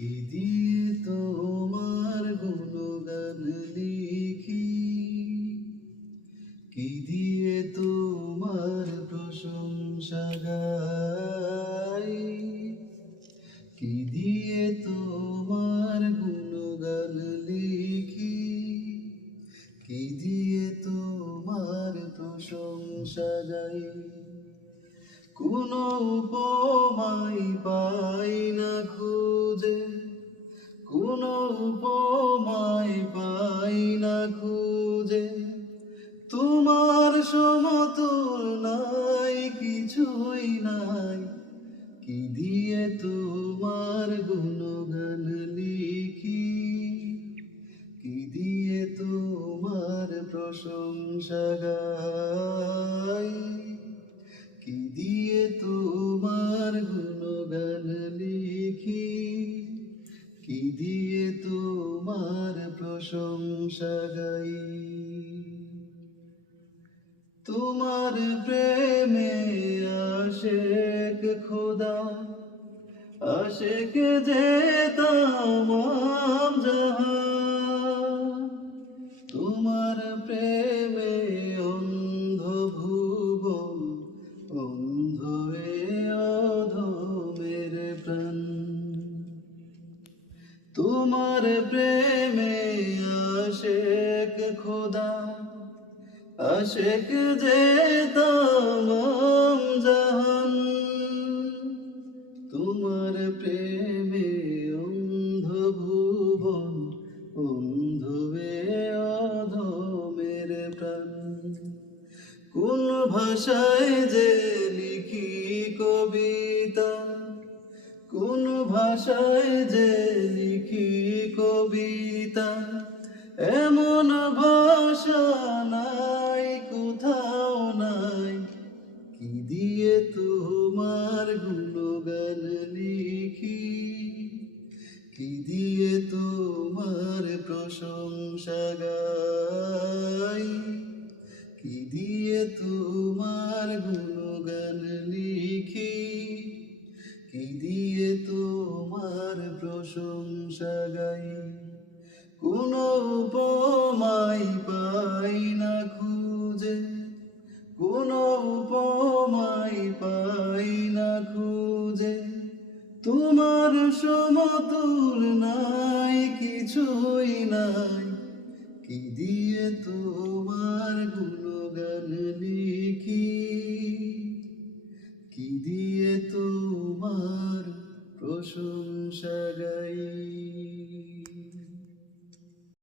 কি দিয়ে তোমার গুণগান লিখি। কি দিয়ে তোমার প্রশংসা গাই? কি দিয়ে তোমার গুণগান লিখি? কি দিয়ে তোমার প্রশংসা গাই? কোন উপমাই পাই খুঁজে। তোমার সমতুল নাই, কিছুই নাই। কি দিয়ে তোমার গুণগান লিখি? কি দিয়ে তোমার প্রশংসা গাই? কি দিয়ে তোমার গুণগান প্রশংসা গাই তোমার প্রেমে আশেক খোদা আশেক যে তামাম তোমার প্রেমে আশেক খোদা, আশেক যে তামাম জাহান। তোমার প্রেমে অন্ধ ভুবন অন্ধবে অধমের প্রাণ। কোন ভাষায় যে লিখি কবিতা, কোন ভাষায় যে প্রশংসা গাই কি দিয়ে তোমার গুণগান লিখি? কি দিয়ে তোমার প্রশংসা গাই? কোন উপমাই পাই না খুঁজে। কোন উপমাই পাই না খুঁজে। তোমার সমতুল নাই কি দিয়ে তোমার গুণগান লিখি। কি দিয়ে তোমার প্রশংসা গাই?